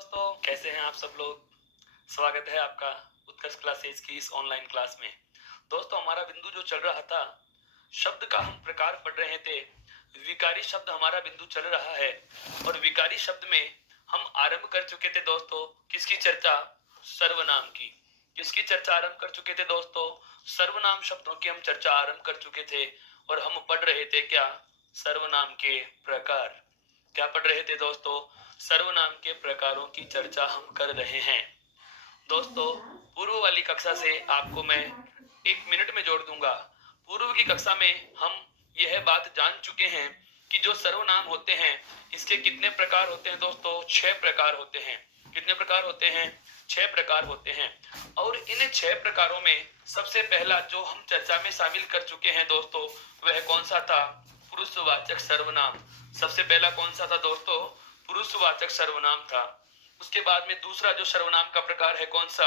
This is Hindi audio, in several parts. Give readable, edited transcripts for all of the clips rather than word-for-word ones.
दोस्तों, कैसे हैं आप सब लोग। स्वागत है आपका उत्कर्ष क्लासेज की इस ऑनलाइन क्लास में। दोस्तों, हमारा बिंदु जो चल रहा था, शब्द का हम प्रकार पढ़ रहे थे। विकारी शब्द हमारा बिंदु चल रहा है और विकारी शब्द में हम आरंभ कर चुके थे दोस्तों किसकी चर्चा, सर्वनाम की। किसकी चर्चा आरंभ कर चुके थे दोस्तों, सर्वनाम शब्दों की हम चर्चा आरंभ कर चुके थे। और हम पढ़ रहे थे क्या, सर्वनाम के प्रकार। क्या पढ़ रहे थे दोस्तों, सर्वनाम के प्रकारों की चर्चा हम कर रहे हैं। दोस्तों, पूर्व वाली कक्षा से आपको मैं 1 मिनट में जोड़ दूंगा। पूर्व की कक्षा में हम यह बात जान चुके हैं कि जो सर्वनाम होते हैं इसके कितने प्रकार होते हैं दोस्तों, 6 प्रकार होते हैं। कितने प्रकार होते हैं, 6 प्रकार होते हैं। और इन 6 प्रकारों में सबसे पहला जो हम चर्चा में शामिल कर चुके हैं दोस्तों, वह कौन सा था, पुरुषवाचक सर्वनाम। सबसे पहला कौन सा था दोस्तों, पुरुषवाचक सर्वनाम था। उसके बाद में दूसरा जो सर्वनाम का प्रकार है कौन सा,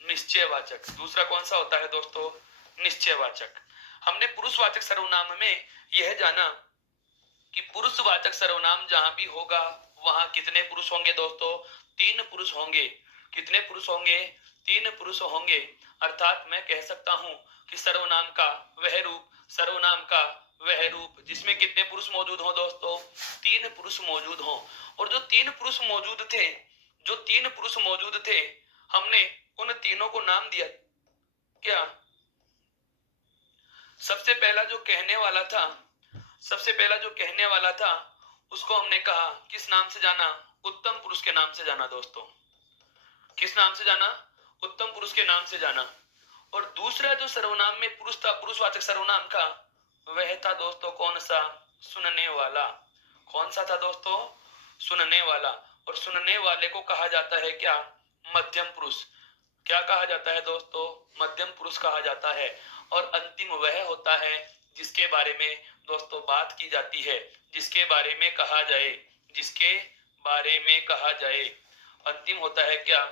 निश्चयवाचक। दूसरा कौन सा होता है दोस्तों, निश्चयवाचक। हमने पुरुषवाचक सर्वनाम में यह जाना कि पुरुषवाचक सर्वनाम जहां भी होगा वहां कितने पुरुष होंगे दोस्तों, 3 पुरुष होंगे। कितने पुरुष होंगे, 3 पुरुष होंगे। अर्थात मैं कह सकता हूं कि सर्वनाम का वह रूप, सर्वनाम का वह रूप जिसमें कितने पुरुष मौजूद हो दोस्तों, 3 पुरुष मौजूद हो। और जो 3 पुरुष मौजूद थे, जो 3 पुरुष मौजूद थे, हमने उन तीनों को नाम दिया क्या। सबसे पहला जो कहने वाला था, सबसे पहला जो कहने वाला था उसको हमने कहा, किस नाम से जाना, उत्तम पुरुष के नाम से जाना दोस्तों। किस नाम से जाना, उत्तम पुरुष के नाम से जाना। और दूसरा जो सर्वनाम में पुरुष था, पुरुषवाचक सर्वनाम का, वह था दोस्तों कौन सा, सुनने वाला। कौन सा था दोस्तों, सुनने वाला। और सुनने वाले को कहा जाता है क्या, मध्यम पुरुष। क्या कहा जाता है दोस्तों, मध्यम पुरुष कहा जाता है। और अंतिम वह होता है जिसके बारे में दोस्तों बात की जाती है, जिसके बारे में कहा जाए, जिसके बारे में कहा जाए। अंतिम होता है क्या,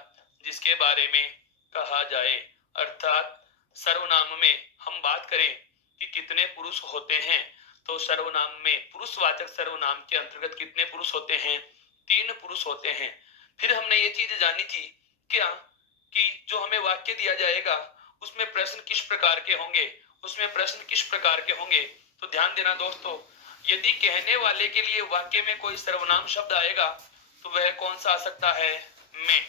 जिसके बारे में कहा जाए। अर्थात सर्वनाम में हम बात करें कि कितने पुरुष होते हैं, तो सर्वनाम में पुरुषवाचक सर्वनाम के अंतर्गत कितने पुरुष होते हैं, 3 पुरुष होते हैं। फिर हमने ये चीज जानी थी क्या, कि जो हमें वाक्य दिया जाएगा उसमें प्रश्न किस प्रकार के होंगे, उसमें प्रश्न किस प्रकार के होंगे। तो ध्यान देना दोस्तों, यदि कहने वाले के लिए वाक्य में कोई सर्वनाम शब्द आएगा तो वह कौन सा आ सकता है, मैं।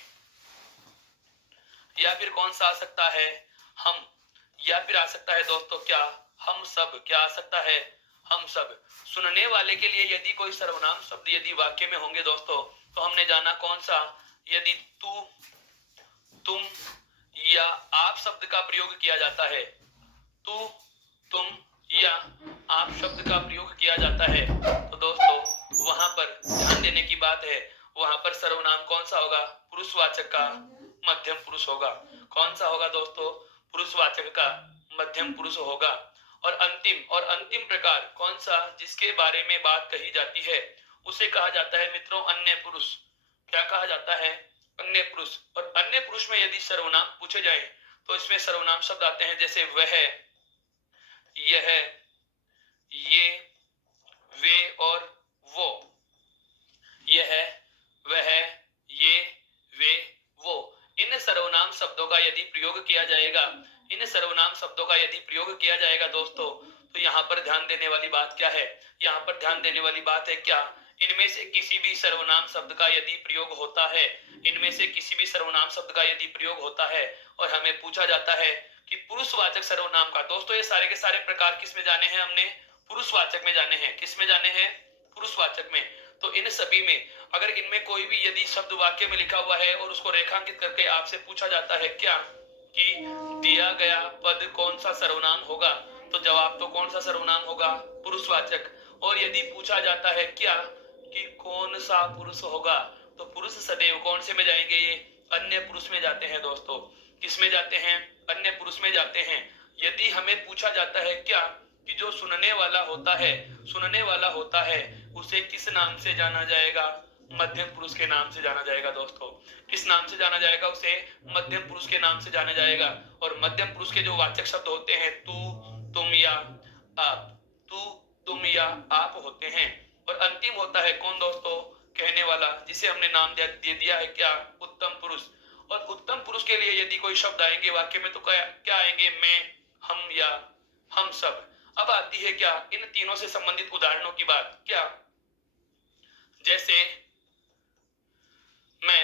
या फिर कौन सा आ सकता है, हम। या फिर आ सकता है दोस्तों क्या, हम सब। क्या आ सकता है, हम सब। सुनने वाले के लिए यदि कोई सर्वनाम शब्द यदि वाक्य में होंगे दोस्तों, तो हमने जाना कौन सा, यदि तू, तुम या आप शब्द का प्रयोग किया जाता है, तू, तुम या आप शब्द का प्रयोग किया जाता है, तो दोस्तों वहां पर ध्यान देने की बात है, वहां पर सर्वनाम कौन सा होगा, पुरुषवाचक का मध्यम पुरुष होगा। कौन सा होगा दोस्तों, पुरुषवाचक का मध्यम पुरुष होगा। और अंतिम प्रकार कौन सा, जिसके बारे में बात कही जाती है, उसे कहा जाता है मित्रों अन्य पुरुष। क्या कहा जाता है, अन्य पुरुष। और अन्य पुरुष में यदि सर्वनाम पूछे जाए तो इसमें सर्वनाम शब्द आते हैं जैसे वह, यह, ये, वे और वो। यह, वह, ये, वे, वो। इन सर्वनाम शब्दों का यदि प्रयोग किया जाएगा, इन सर्वनाम शब्दों का यदि प्रयोग किया जाएगा दोस्तों, तो यहाँ पर ध्यान देने वाली बात क्या है, यहाँ पर ध्यान देने वाली बात है क्या, इनमें से किसी भी सर्वनाम शब्द का यदि प्रयोग होता है, इनमें से किसी भी सर्वनाम शब्द का यदि प्रयोग होता है और हमें पूछा जाता है कि पुरुषवाचक सर्वनाम का, दोस्तों ये सारे के सारे प्रकार किस में जाने हैं, हमने पुरुषवाचक में जाने हैं। किस में जाने हैं, पुरुषवाचक में। तो इन सभी में अगर इनमें कोई भी यदि शब्द वाक्य में लिखा हुआ है और उसको रेखांकित करके आपसे पूछा जाता है क्या, कि दिया गया पद कौन सा सर्वनाम होगा, तो जवाब तो कौन सा सर्वनाम होगा, पुरुषवाचक। और यदि पूछा जाता है क्या कि कौन सा पुरुष होगा, तो पुरुष सदैव कौन से में जाएंगे, ये अन्य पुरुष में जाते हैं दोस्तों। किस में जाते हैं, अन्य पुरुष में जाते हैं। यदि हमें पूछा जाता है क्या कि जो सुनने वाला होता है, सुनने वाला होता है, उसे किस नाम से जाना जाएगा, मध्यम पुरुष के नाम से जाना जाएगा दोस्तों। किस नाम से जाना जाएगा उसे, मध्यम पुरुष के नाम से जाना जाएगा। और मध्यम पुरुष के जो वाचक शब्द होते हैं तू, तुम या आप, तू, तुम या आप होते हैं। और अंतिम होता है कौन दोस्तों, कहने वाला, जिसे हमने नाम दे दिया है क्या, उत्तम पुरुष। और उत्तम पुरुष के लिए यदि कोई शब्द आएंगे वाक्य में तो क्या आएंगे, मैं, हम या हम सब। अब आती है क्या इन तीनों से संबंधित उदाहरणों की बात, क्या जैसे मैं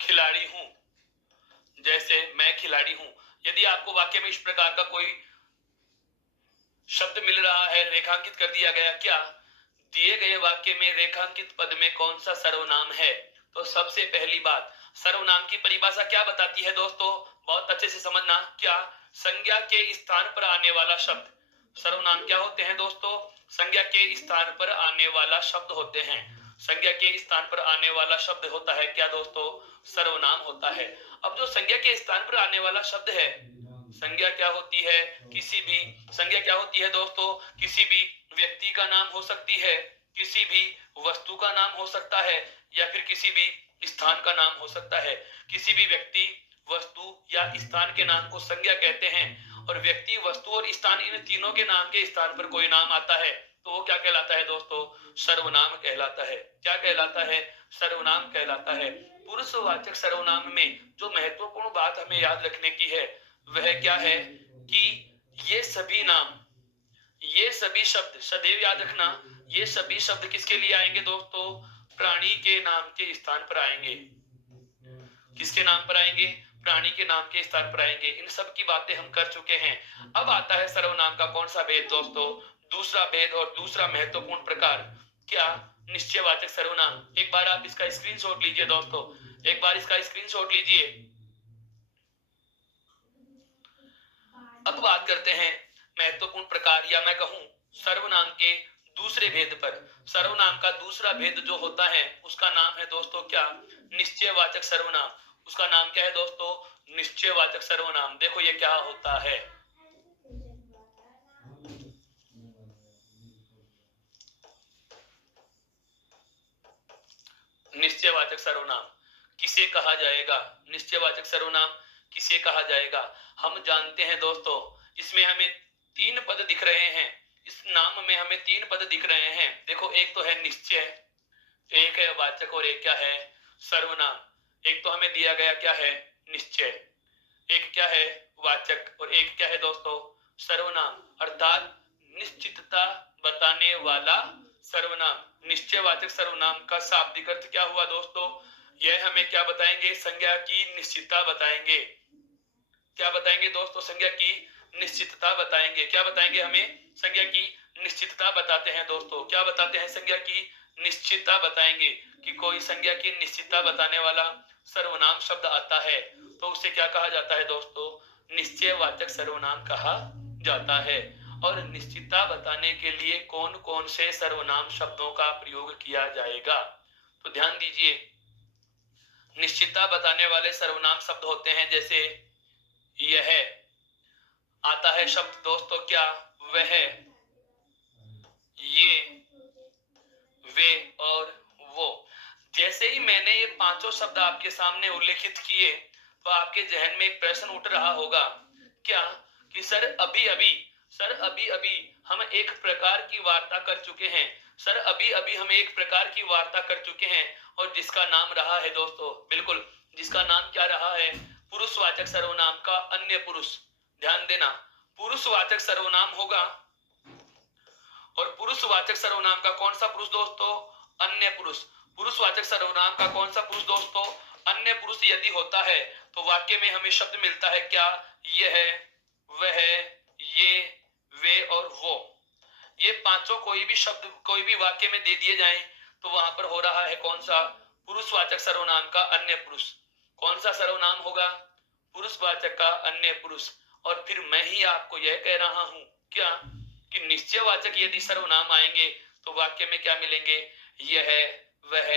खिलाड़ी हूं, जैसे मैं खिलाड़ी हूं। यदि आपको वाक्य में इस प्रकार का कोई शब्द मिल रहा है, रेखांकित कर दिया गया, क्या दिए गए वाक्य में रेखांकित पद में कौन सा सर्वनाम है, तो सबसे पहली बात सर्वनाम की परिभाषा क्या बताती है दोस्तों, बहुत अच्छे से समझना। क्या संज्ञा के स्थान पर आने वाला शब्द, सर्वनाम क्या होते हैं दोस्तों, संज्ञा के स्थान पर आने वाला शब्द होते हैं। संज्ञा के स्थान पर आने वाला शब्द होता है क्या दोस्तों, सर्वनाम होता है। अब जो संज्ञा के स्थान पर आने वाला शब्द है, संज्ञा क्या होती है, किसी भी संज्ञा क्या होती है दोस्तों, किसी भी व्यक्ति का नाम हो सकती है, किसी भी वस्तु का नाम हो सकता है, या फिर किसी भी स्थान का नाम हो सकता है। किसी भी व्यक्ति, वस्तु या स्थान के नाम को संज्ञा कहते हैं। और व्यक्ति, वस्तु और स्थान, इन तीनों के नाम के स्थान पर कोई नाम आता है तो वो क्या कहलाता है दोस्तों, सर्वनाम कहलाता है। क्या कहलाता है, सर्वनाम कहलाता है। पुरुषवाचक सर्वनाम में जो महत्वपूर्ण बात हमें याद रखने की है वह क्या है कि ये सभी नाम, ये सभी शब्द सदैव याद रखना, ये सभी शब्द किसके लिए आएंगे दोस्तों, प्राणी के नाम के स्थान पर आएंगे। किसके नाम पर आएंगे, प्राणी के नाम के स्थान पर आएंगे। इन सब की बातें हम कर चुके हैं। अब आता है सर्वनाम का कौन सा भेद दोस्तों, दूसरा भेद और दूसरा महत्वपूर्ण प्रकार, क्या निश्चयवाचक सर्वनाम। एक बार आप इसका स्क्रीनशॉट लीजिए दोस्तों, एक बार इसका स्क्रीनशॉट लीजिए। अब बात करते हैं महत्वपूर्ण प्रकार, या मैं कहूं सर्वनाम के दूसरे भेद पर। सर्वनाम का दूसरा भेद जो होता है उसका नाम है दोस्तों क्या, निश्चयवाचक सर्वनाम। उसका नाम क्या है दोस्तों, निश्चयवाचक सर्वनाम। देखो ये क्या होता है, निश्चयवाचक सर्वनाम किसे कहा जाएगा, निश्चयवाचक सर्वनाम किसे कहा जाएगा। हम जानते हैं दोस्तों, इसमें हमें तीन पद दिख रहे हैं, इस नाम में हमें तीन पद दिख रहे हैं। देखो एक तो है निश्चय, एक है वाचक और एक क्या है सर्वनाम। एक तो हमें दिया गया क्या है निश्चय, एक क्या है वाचक और एक क्या है दोस्तों सर्वनाम, अर्थात निश्चितता बताने वाला सर्वनाम। निश्चयवाचक सर्वनाम का शाब्दिक अर्थ क्या हुआ दोस्तों, यह हमें क्या बताएंगे, संज्ञा की निश्चितता बताएंगे। क्या बताएंगे दोस्तों, संज्ञा की निश्चितता बताएंगे। क्या बताएंगे, हमें संज्ञा की निश्चितता बताते हैं दोस्तों। क्या बताते हैं, संज्ञा की निश्चितता बताएंगे कि कोई संज्ञा की निश्चितता बताने वाला सर्वनाम शब्द आता है तो उसे क्या कहा जाता है दोस्तों, निश्चयवाचक सर्वनाम कहा जाता है। और निश्चितता बताने के लिए कौन कौन से सर्वनाम शब्दों का प्रयोग किया जाएगा, तो ध्यान दीजिए। निश्चितता बताने वाले सर्वनाम शब्द होते हैं जैसे यह आता है शब्द दोस्तों, क्या वह, ये, वे और वो। जैसे ही मैंने ये पांचों शब्द आपके सामने उल्लेखित किए तो आपके जहन में एक प्रश्न उठ रहा होगा, क्या कि सर अभी अभी हम एक प्रकार की वार्ता कर चुके हैं, सर अभी अभी हम एक प्रकार की वार्ता कर चुके हैं और जिसका नाम रहा है दोस्तों, बिल्कुल जिसका नाम क्या रहा है, पुरुषवाचक सर्वनाम का अन्य पुरुष। ध्यान देना, पुरुषवाचक सर्वनाम होगा और पुरुषवाचक सर्वनाम का कौन सा पुरुष दोस्तों, अन्य पुरुष। पुरुषवाचक सर्वनाम का कौन सा पुरुष दोस्तों, अन्य पुरुष यदि होता है तो वाक्य में हमें शब्द मिलता है क्या, यह, वह, ये, वे और वो। ये पांचों कोई भी शब्द कोई भी वाक्य में दे दिए जाएं तो वहां पर हो रहा है कौन सा, पुरुषवाचक सर्वनाम का अन्य पुरुष। कौन सा सर्वनाम होगा, पुरुषवाचक का अन्य पुरुष। और फिर मैं ही आपको यह कह रहा हूं क्या कि निश्चयवाचक यदि सर्वनाम आएंगे तो वाक्य में क्या मिलेंगे, यह, वह,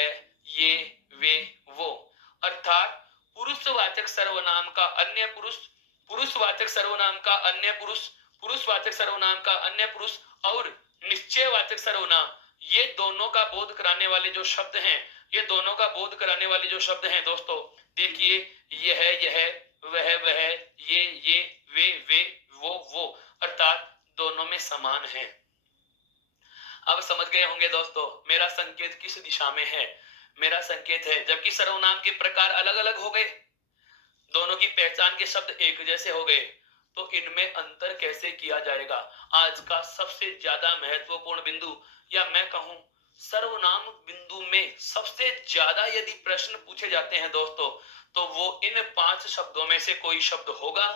ये, वे, वो। अर्थात पुरुषवाचक सर्वनाम का अन्य पुरुष, पुरुषवाचक सर्वनाम का अन्य पुरुष, पुरुषवाचक सर्वनाम का अन्य पुरुष और निश्चयवाचक सर्वनाम, ये दोनों का बोध कराने वाले जो शब्द हैं, ये दोनों का बोध कराने वाले जो शब्द हैं दोस्तों, देखिए यह, वह, ये, वे, वो, अर्थात दोनों में समान है। अब समझ गए होंगे दोस्तों मेरा संकेत किस दिशा में है। मेरा संकेत है, जबकि सर्वनाम के प्रकार अलग अलग हो गए, दोनों की पहचान के शब्द एक जैसे हो गए, तो इनमें अंतर कैसे किया जाएगा। आज का सबसे ज्यादा महत्वपूर्ण बिंदु, या मैं कहूं सर्वनाम बिंदु में सबसे ज्यादा यदि प्रश्न पूछे जाते हैं दोस्तों, तो वो इन 5 शब्दों में से कोई शब्द होगा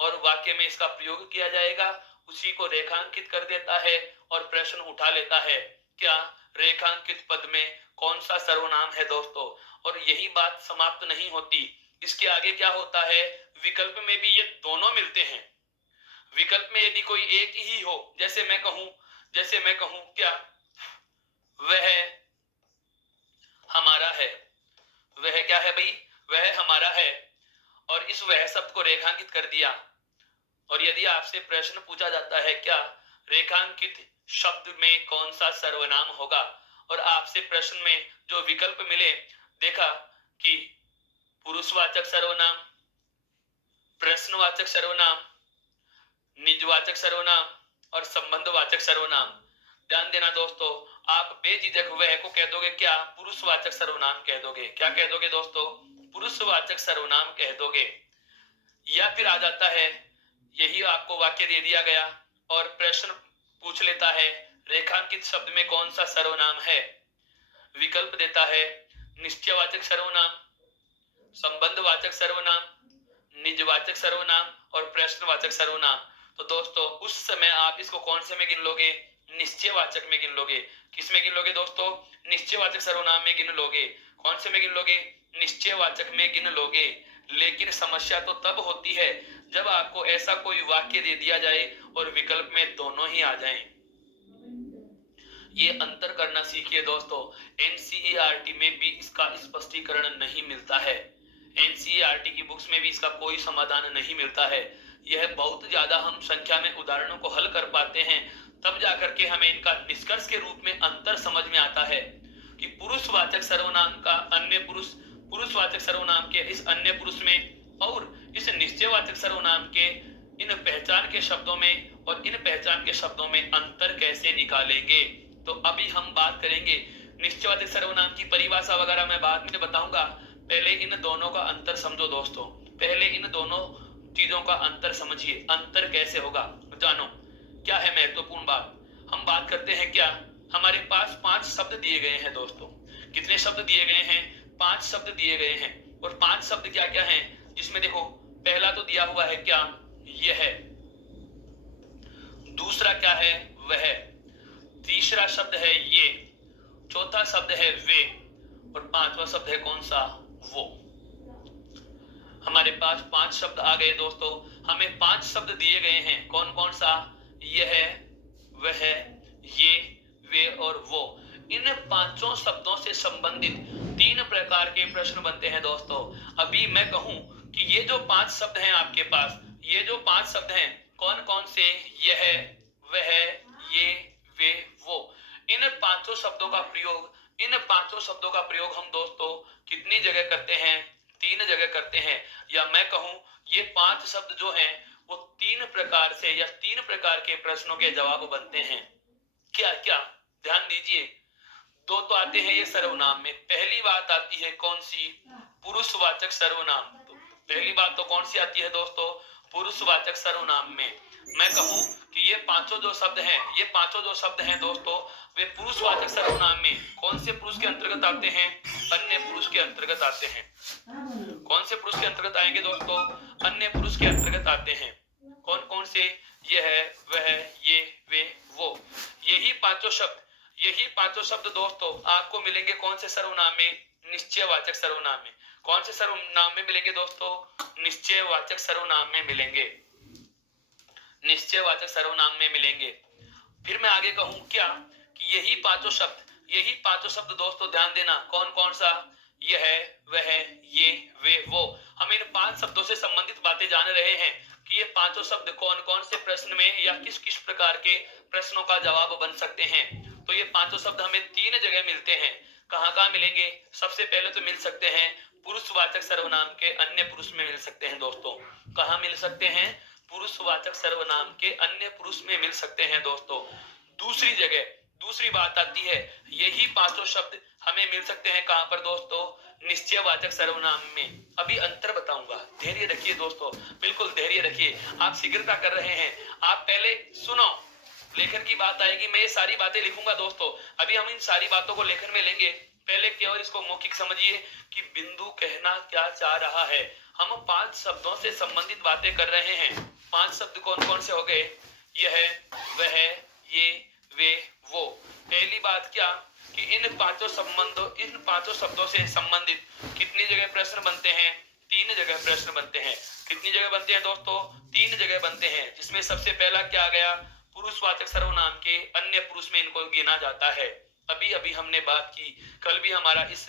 और वाक्य में इसका प्रयोग किया जाएगा, उसी को रेखांकित कर देता है और प्रश्न उठा लेता है। क्या रेखांकित पद में कौन सा सर्वनाम है दोस्तों। और यही बात समाप्त नहीं होती, इसके आगे क्या होता है, विकल्प में भी ये दोनों मिलते हैं। विकल्प में यदि कोई एक ही हो, जैसे मैं कहूं क्या वह हमारा है, वह क्या है भाई, वह हमारा है, और इस वह शब्द को रेखांकित कर दिया, और यदि आपसे प्रश्न पूछा जाता है क्या रेखांकित शब्द में कौन सा सर्वनाम होगा, और आपसे प्रश्न में जो विकल्प मिले, देखा कि पुरुषवाचक सर्वनाम, प्रश्नवाचक सर्वनाम, निजवाचक सर्वनाम और संबंधवाचक सर्वनाम। ध्यान देना दोस्तों, आप बेझिझक वह को कह दोगे क्या, पुरुषवाचक सर्वनाम कह दोगे। क्या कह दोगे दोस्तों, पुरुषवाचक सर्वनाम कह दोगे। या फिर आ जाता है, यही आपको वाक्य दे दिया गया और प्रश्न पूछ लेता है रेखांकित शब्द में कौन सा सर्वनाम है, विकल्प देता है निश्चयवाचक सर्वनाम, संबंधवाचक सर्वनाम, निजवाचक सर्वनाम और प्रश्नवाचक सर्वनाम। तो दोस्तों उस समय आप इसको कौन से में गिन लोगे, निश्चयवाचक में गिन लोगे। किस में गिन लोगे दोस्तों, निश्चयवाचक सर्वनाम में गिन लोगे। कौन से में गिन लोगे, निश्चयवाचक में गिन लोगे। लेकिन समस्या तो तब होती है जब आपको ऐसा कोई वाक्य दे दिया जाए और विकल्प में दोनों ही आ जाएं। ये अंतर करना सीखिए दोस्तों। एनसीईआरटी में भी इसका स्पष्टीकरण नहीं मिलता है, एनसीईआरटी की बुक्स में भी इसका कोई समाधान नहीं मिलता है। यह बहुत ज्यादा हम संख्या में उदाहरणों को हल कर पाते हैं, तब जाकर के हमें इनका निष्कर्ष के रूप में अंतर समझ में आता है कि पुरुषवाचक सर्वनाम का अन्य पुरुषवाचक सर्वनाम के इस अन्य पुरुष में और इस निश्चयवाचक सर्वनाम के इन पहचान के शब्दों में और इन पहचान के शब्दों में अंतर कैसे निकालेंगे। तो अभी हम बात करेंगे निश्चयवाचक सर्वनाम की परिभाषा वगैरह मैं बाद में बताऊंगा। पहले इन दोनों का अंतर समझो दोस्तों, पहले इन दोनों चीजों का अंतर समझिए, अंतर कैसे होगा जानो। क्या है महत्वपूर्ण बात, हम बात करते हैं क्या, हमारे पास 5 शब्द दिए गए हैं दोस्तों। कितने शब्द दिए गए हैं, 5 शब्द दिए गए हैं। और 5 शब्द क्या क्या हैं, जिसमें देखो पहला तो दिया हुआ है क्या, यह है, दूसरा क्या है, वह, तीसरा शब्द है ये, चौथा शब्द है वे, और 5वां शब्द है कौन सा, वो। हमारे पास 5 शब्द आ गए दोस्तों। हमें 5 शब्द दिए गए हैं, कौन कौन सा, यह, वह, ये, वे और वो। इन 5 शब्दों से संबंधित 3 प्रकार के प्रश्न बनते हैं दोस्तों। अभी मैं कहूं कि ये जो 5 शब्द हैं आपके पास, ये जो 5 शब्द हैं कौन कौन से, यह, वह, ये, वे, वो। इन 5 शब्दों का प्रयोग, इन 5 शब्दों का प्रयोग हम दोस्तों कितनी जगह करते हैं, 3 जगह करते हैं। या मैं कहूं ये 5 शब्द जो हैं वो 3 प्रकार से या 3 प्रकार के प्रश्नों के जवाब बनते हैं। क्या क्या, ध्यान दीजिए। 2 तो आते हैं ये सर्वनाम में। पहली बात आती है कौन सी, पुरुषवाचक सर्वनाम। तो पहली बात तो कौन सी आती है दोस्तों, पुरुषवाचक सर्वनाम में। मैं कहूं कि ये 5 जो शब्द हैं, ये 5 जो शब्द हैं दोस्तों, वे पुरुषवाचक सर्वनाम में कौन से पुरुष के अंतर्गत आते हैं, अन्य पुरुष के अंतर्गत आते हैं। कौन से पुरुष के अंतर्गत आएंगे दोस्तों, अन्य पुरुष के अंतर्गत आते हैं। कौन कौन से, यह, वह, ये, वे, वो। यही 5 शब्द दोस्तों आपको मिलेंगे कौन से सर्वनाम में, निश्चयवाचक सर्वनाम में। कौन से सर्वनाम में मिलेंगे दोस्तों, निश्चयवाचक सर्वनाम में मिलेंगे, निश्चयवाचक सर्वनाम में मिलेंगे। फिर मैं आगे कहूं क्या कि यही 5 शब्द दोस्तों ध्यान देना, कौन कौन सा, यह, वह, ये, वे, वो। हम इन 5 शब्दों से संबंधित बातें जान रहे हैं कि ये 5 शब्द कौन कौन से प्रश्न में या किस किस प्रकार के प्रश्नों का जवाब बन सकते हैं। तो ये 5 शब्द हमें 3 जगह मिलते हैं। कहां कहां मिलेंगे, सबसे पहले तो मिल सकते हैं पुरुषवाचक सर्वनाम के अन्य पुरुष में मिल सकते हैं दोस्तों। कहां मिल सकते हैं, पुरुषवाचक सर्वनाम के अन्य पुरुष में मिल सकते हैं दोस्तों। दूसरी जगह दूसरी बात आती है, यही पांचों शब्द हमें मिल सकते हैं कहां पर दोस्तों? निश्चयवाचक सर्वनाम में। अभी अंतर बताऊंगा, धैर्य रखिए दोस्तों, बिल्कुल धैर्य रखिए। आप शीघ्रता कर रहे हैं, आप पहले सुनो, लेखन की बात आएगी, मैं ये सारी बातें लिखूंगा दोस्तों। अभी हम इन सारी बातों को लेखन में लेंगे, पहले केवल इसको मौखिक समझिए कि बिंदु कहना क्या चाह रहा है। हम 5 शब्दों से संबंधित बातें कर रहे हैं। 5 शब्द कौन कौन से हो गए? यह, वह, ये, वे, वो। पहली बात क्या कि इन पांचों शब्दों से संबंधित कितनी जगह प्रश्न बनते हैं? 3 जगह प्रश्न बनते हैं। कितनी जगह बनते हैं दोस्तों? 3 जगह बनते हैं, जिसमें सबसे पहला क्या आ गया? पुरुषवाचक सर्वनाम के अन्य पुरुष में इनको गिना जाता है। अभी अभी हमने बात की, कल भी हमारा इस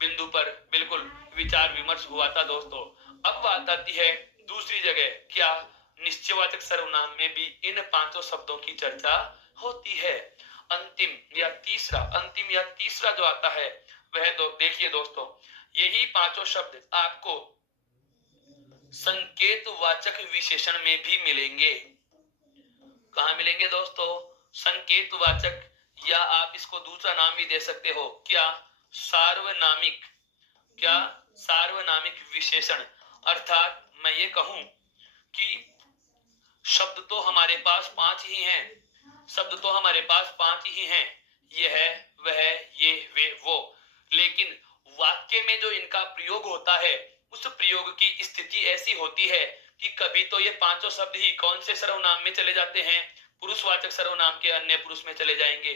बिंदु पर बिल्कुल विचार विमर्श हुआ था दोस्तों। अब बात आती है दूसरी जगह, क्या निश्चयवाचक सर्वनाम में भी इन 5 शब्दों की चर्चा होती है। अंतिम या तीसरा जो आता है वह देखिए दोस्तों, यही 5 शब्द आपको संकेतवाचक विशेषण में भी मिलेंगे। कहां मिलेंगे दोस्तों? संकेतवाचक, या आप इसको दूसरा नाम भी दे सकते हो, क्या? सार्वनामिक। क्या? सार्वनामिक विशेषण। अर्थात मैं ये कहूं कि शब्द तो हमारे पास 5 ही हैं, शब्द तो हमारे पास 5 ही हैं, यह, वह, ये, वे, वो। लेकिन वाक्य में जो इनका प्रयोग होता है, उस प्रयोग की स्थिति ऐसी होती है कि कभी तो ये 5 शब्द ही कौन से सर्वनाम में चले जाते हैं? पुरुषवाचक सर्वनाम के अन्य पुरुष में चले जाएंगे।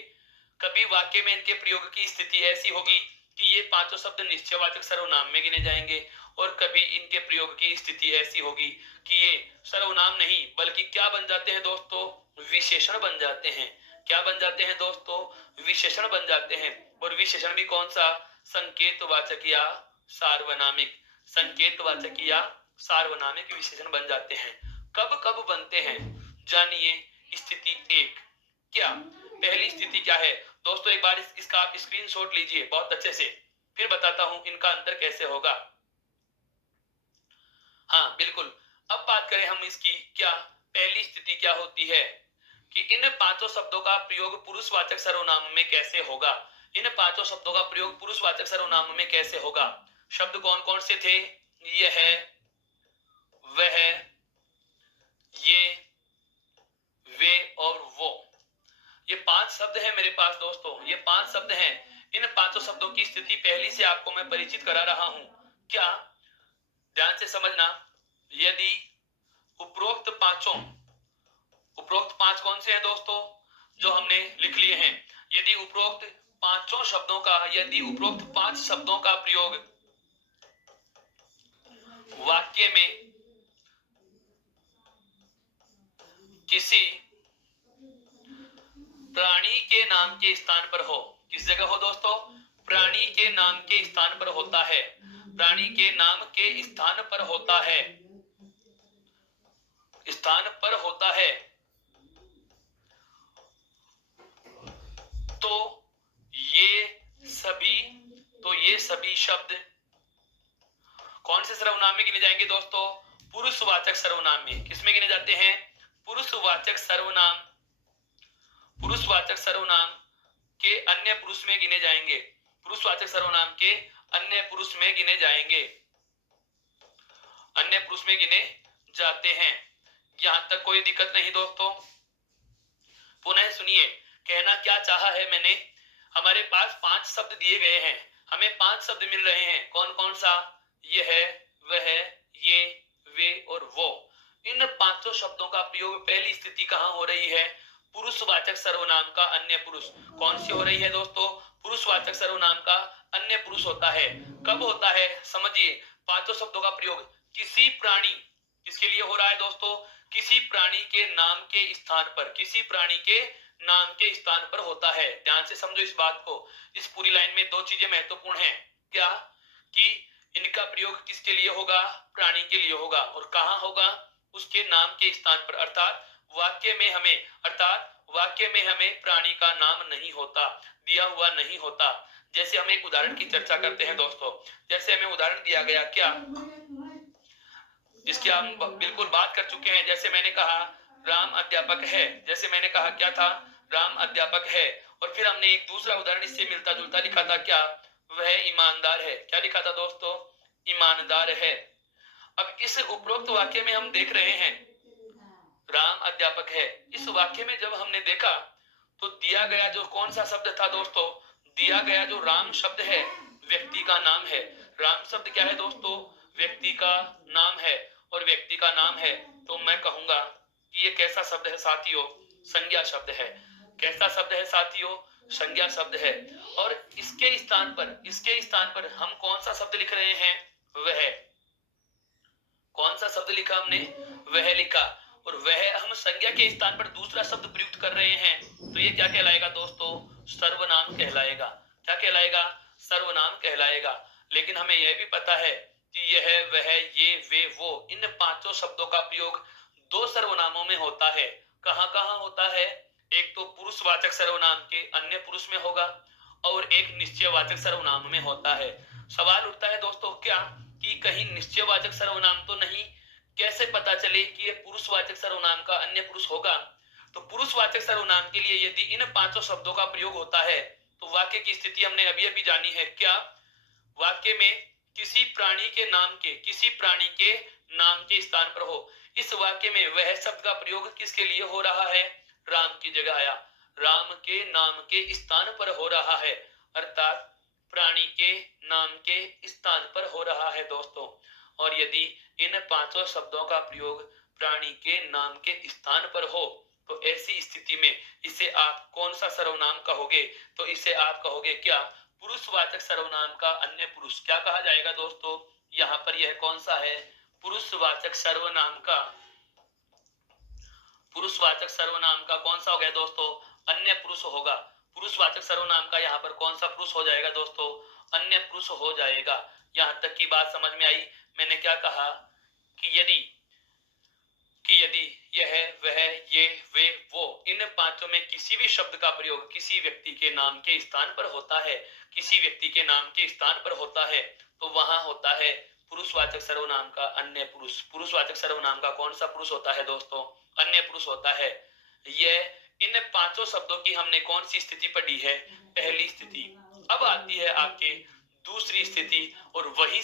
कभी वाक्य में इनके प्रयोग की स्थिति ऐसी होगी कि ये 5 शब्द निश्चयवाचक सर्वनाम में गिने जाएंगे, और कभी इनके प्रयोग की स्थिति ऐसी होगी कि ये सर्वनाम नहीं बल्कि क्या बन जाते हैं दोस्तों? विशेषण बन जाते हैं। क्या बन जाते हैं दोस्तों? विशेषण बन जाते हैं। और विशेषण भी कौन सा? संकेतवाचक या सार्वनामिक। संकेतवाचक या सार्वनामिक विशेषण बन जाते हैं। कब कब बनते हैं? जानिए स्थिति 1। क्या पहली स्थिति क्या है दोस्तों? एक बार इसका आप स्क्रीनशॉट लीजिए बहुत अच्छे से, फिर बताता हूं इनका अंतर कैसे होगा। हाँ बिल्कुल, अब बात करें हम इसकी, क्या पहली स्थिति क्या होती है कि इन 5 शब्दों का प्रयोग पुरुषवाचक सर्वनाम में कैसे होगा। इन 5 शब्दों का प्रयोग पुरुषवाचक सर्वनाम में कैसे होगा? शब्द कौन कौन से थे? यह, वह, ये, वे और वो। ये 5 शब्द हैं मेरे पास दोस्तों, ये 5 शब्द हैं। इन 5 शब्दों की स्थिति पहली से आपको मैं परिचित करा रहा हूं। क्या? ध्यान से समझना, यदि उपरोक्त 5 कौन से हैं दोस्तों? जो हमने लिख लिए हैं। यदि उपरोक्त 5 शब्दों का प्रयोग वाक्य में किसी प्राणी के नाम के स्थान पर हो, किस जगह हो दोस्तों? प्राणी के नाम के स्थान पर होता है। प्राणी के नाम के स्थान पर होता है, स्थान पर होता है, तो ये सभी शब्द कौन से सर्वनाम में गिने जाएंगे दोस्तों? पुरुषवाचक सर्वनाम में। किसमें गिने जाते हैं? पुरुषवाचक सर्वनाम के अन्य पुरुष में गिने जाएंगे। पुरुषवाचक सर्वनाम के अन्य पुरुष में गिने जाएंगे, अन्य पुरुष में गिने जाते हैं। यहां तक कोई दिक्कत नहीं दोस्तों। पुनः सुनिए, कहना क्या चाहा है मैंने, हमारे पास 5 शब्द दिए गए हैं, हमें 5 शब्द मिल रहे हैं। कौन कौन सा? यह, वह, ये, वे और वो। इन 5 शब्दों का प्रयोग पहली स्थिति कहां हो रही है? पुरुषवाचक सर्वनाम का अन्य पुरुष। कौन सी हो रही है दोस्तों? पुरुषवाचक सर्वनाम का अन्य पुरुष होता है। कब होता है? समझिए, 5 शब्दों का प्रयोग किसी प्राणी, किसके लिए हो रहा है दोस्तों? किसी प्राणी के नाम के स्थान पर, किसी प्राणी के नाम के स्थान पर होता है। ध्यान से समझो इस बात को। इस पूरी लाइन में 2 चीजें महत्वपूर्ण हैं। क्या? कि इनका प्रयोग किसके लिए होगा? प्राणी के लिए होगा। और कहां होगा? उसके नाम के स्थान पर। अर्थात वाक्य में हमें प्राणी का नाम नहीं होता, दिया हुआ नहीं होता। जैसे हम एक उदाहरण की चर्चा करते हैं दोस्तों, जैसे हमें उदाहरण दिया गया, क्या जिसकी हम बिल्कुल बात कर चुके हैं। जैसे मैंने कहा राम अध्यापक है, जैसे मैंने कहा क्या था? राम अध्यापक है। और फिर हमने एक दूसरा उदाहरण इससे मिलता जुलता लिखा था, क्या? वह ईमानदार है। क्या लिखा था दोस्तों? ईमानदार है। अब इस उपरोक्त वाक्य में हम देख रहे हैं राम अध्यापक है। इस वाक्य में जब हमने देखा तो दिया गया जो कौन सा शब्द था दोस्तों? दिया गया जो राम शब्द है व्यक्ति का नाम है। राम शब्द क्या है दोस्तों? व्यक्ति का नाम है। और व्यक्ति का नाम है तो मैं कहूंगा कि ये कैसा शब्द है साथियों? संज्ञा शब्द है। कैसा शब्द है साथियों? संज्ञा शब्द है। और इसके स्थान पर हम कौन सा शब्द लिख रहे हैं? वह। कौन सा शब्द लिखा हमने? वह लिखा। और वह हम संज्ञा के स्थान पर दूसरा शब्द प्रयुक्त कर रहे हैं, तो ये क्या कहलाएगा दोस्तों? सर्वनाम कहलाएगा। क्या कहलाएगा? सर्वनाम कहलाएगा। लेकिन हमें यह भी पता है कि यह, वह, ये, वे, वो, इन पांचों शब्दों का प्रयोग दो सर्वनामों में होता है। कहां कहां होता है? एक तो पुरुषवाचक सर्वनाम के अन्य पुरुष में होगा, और एक निश्चयवाचक सर्वनाम में होता है। सवाल उठता है दोस्तों क्या कि कहीं निश्चयवाचक सर्वनाम तो नहीं? कैसे पता चले कि यह पुरुषवाचक सर्वनाम का अन्य पुरुष होगा? तो पुरुषवाचक सर्वनाम के लिए यदि इन पांचों शब्दों का प्रयोग होता है तो वाक्य की स्थिति हमने अभी अभी जानी है। क्या? वाक्य में किसी प्राणी के नाम के स्थान पर हो। इस वाक्य में वह शब्द का प्रयोग किसके लिए हो रहा है? राम की जगह आया। राम के नाम के स्थान पर हो रहा है, अर्थात प्राणी के नाम के स्थान पर हो रहा है दोस्तों। और यदि इन पांचों शब्दों का प्रयोग प्राणी के नाम के स्थान पर हो तो ऐसी स्थिति में इसे आप कौन सा सर्वनाम कहोगे? तो इसे आप कहोगे क्या? पुरुषवाचक सर्वनाम का अन्य पुरुष। क्या कहा जाएगा दोस्तों? यहाँ पर यह कौन सा है? पुरुषवाचक सर्वनाम का कौन सा हो गया दोस्तों? अन्य पुरुष होगा। पुरुषवाचक सर्वनाम का यहाँ पर कौन सा पुरुष हो जाएगा दोस्तों? अन्य पुरुष हो जाएगा। यहाँ तक की बात समझ में आई? मैंने क्या कहा कि यदि यह, वह, ये, वे, वो, इन पांचों में किसी भी शब्द का प्रयोग किसी व्यक्ति के नाम के स्थान पर होता है, तो वहां होता है पुरुषवाचक सर्वनाम का अन्य पुरुष। पुरुषवाचक सर्वनाम का कौन सा पुरुष होता है दोस्तों? अन्य पुरुष होता है। यह इन पांचों शब्दों की हमने कौन सी स्थिति पढ़ी है? पहली स्थिति। अब आती है आपके दूसरी स्थिति, और वहीं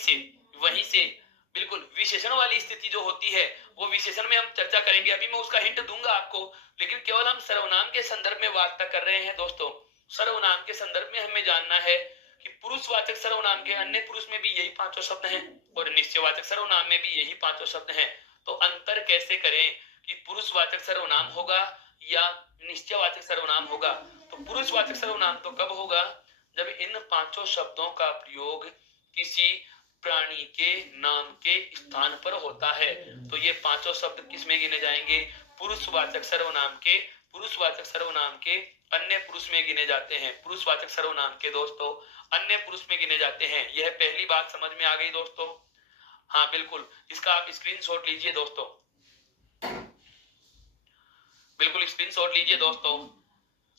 से बिल्कुल विशेषण वाली स्थिति जो होती है वो विशेषण में हम चर्चा करेंगे। अभी मैं उसका हिंट दूंगा आपको, लेकिन केवल हम सर्वनाम के संदर्भ में वार्ता कर रहे हैं दोस्तों। सर्वनाम के संदर्भ में हमें जानना है कि पुरुषवाचक सर्वनाम के अन्य पुरुष में भी यही पांचों शब्द हैं और निश्चयवाचक सर्वनाम में भी यही पांचों शब्द हैं। तो अंतर कैसे करें कि पुरुषवाचक सर्वनाम होगा या निश्चयवाचक सर्वनाम होगा? तो पुरुषवाचक सर्वनाम तो कब होगा? जब इन पांचों शब्दों का प्रयोग किसी प्राणी के नाम के स्थान पर होता है। तो ये पांचों शब्द किस में गिने जाएंगे? पुरुषवाचक सर्वनाम के अन्य पुरुष में गिने जाते हैं। पुरुषवाचक सर्वनाम के दोस्तों अन्य पुरुष में गिने जाते हैं। यह पहली बात समझ में आ गई दोस्तों? हाँ बिल्कुल, इसका आप स्क्रीनशॉट लीजिए दोस्तों, बिल्कुल स्क्रीनशॉट लीजिए दोस्तों।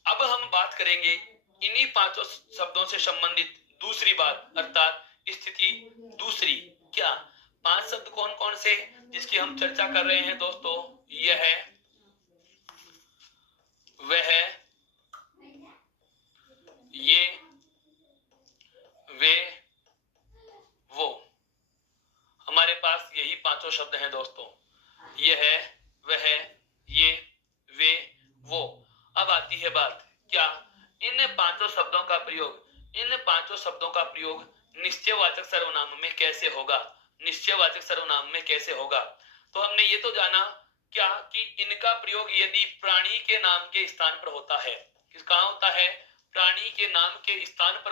अब हम बात करेंगे इन्हीं पांचों शब्दों से संबंधित दूसरी बात, अर्थात स्थिति दूसरी। क्या? पांच शब्द कौन कौन से जिसकी हम चर्चा कर रहे हैं दोस्तों? यह, वह, ये, वे, वो। हमारे पास यही पांचों शब्द हैं दोस्तों। यह, वह, ये, वे, वो। अब आती है बात, क्या इन पांचों शब्दों का प्रयोग निश्चयवाचक सर्वनाम में कैसे होगा? तो हमने ये तो जाना क्या कि इनका प्रयोग यदि प्राणी के नाम के स्थान पर होता है। कहाँ होता है? प्राणी के नाम के स्थान पर